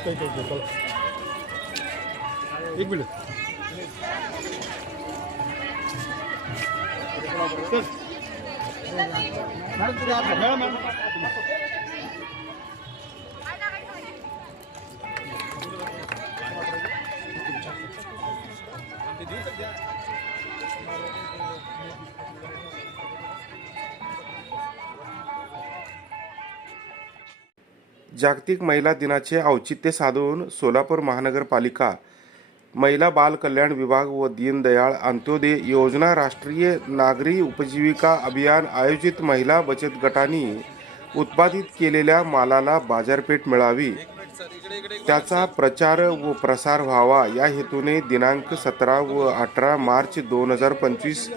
kijk, kijk. Ik wil het. Sir. Madam, madam, madam. Did you? जागतिक महिला दिनाचे औचित्य साधून सोलापूर महानगरपालिका महिला बाल कल्याण विभाग व दीनदयाळ अंत्योदय योजना राष्ट्रीय नागरी उपजीविका अभियान आयोजित महिला बचत गटांनी उत्पादित केलेल्या मालाला बाजारपेठ मिळावी. त्याचा प्रचार व प्रसार व्हावा या हेतूने दिनांक सतरा व अठरा मार्च दोन हजार पंचवीस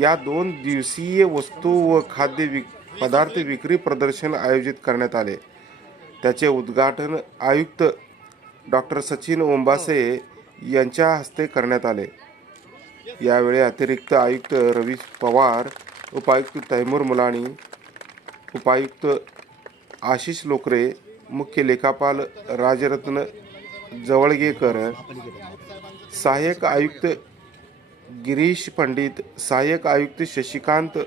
या दोन दिवसीय वस्तू व खाद्य विक पदार्थ विक्री प्रदर्शन आयोजित करण्यात आले. त्याचे उद्घाटन आयुक्त डॉक्टर सचिन ओंबासे यांच्या हस्ते करण्यात आले. यावेळी अतिरिक्त आयुक्त रवी पवार उपायुक्त तैमूर मुलाणी उपायुक्त आशिष लोकरे मुख्य लेखापाल राजरत्न जवळगेकर सहाय्यक आयुक्त गिरीश पंडित सहाय्यक आयुक्त शशिकांत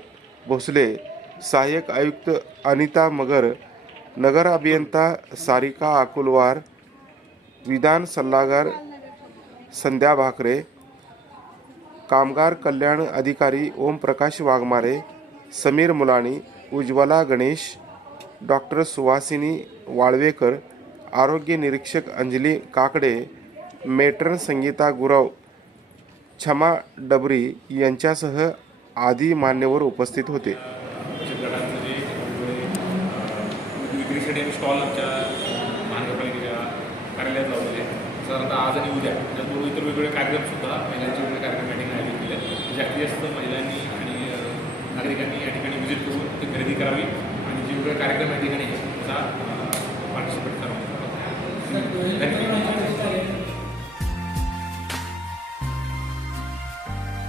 भोसले सहाय्यक आयुक्त अनिता मगर नगर अभियंता सारिका अकुलवार विधान सल्लागार संध्या भाकरे कामगार कल्याण अधिकारी ओमप्रकाश वाघमारे समीर मुलाणी उज्ज्वला गणेश डॉक्टर सुवासिनी वाळवेकर आरोग्य निरीक्षक अंजली काकडे मेट्रन संगीता गुरव क्षमा डबरी यांच्यासह आदी मान्यवर उपस्थित होते बचत गटांमध्ये विक्रीसाठी आम्ही स्टॉल आमच्या महानगरपालिकेच्या कार्यालयात लावलेले साधारणतः आज आणि उद्या त्याचबरोबर इतर वेगवेगळे कार्यक्रमसुद्धा महिलांचे वेगवेगळे कार्यक्रम या ठिकाणी आयोजित केले. जास्तीत जास्त महिलांनी आणि नागरिकांनी या ठिकाणी व्हिजिट करून ते खरेदी करावी आणि जे वेगवेगळे कार्यक्रम या ठिकाणी त्याचा पार्टिसिपेट करावा. धन्यवाद.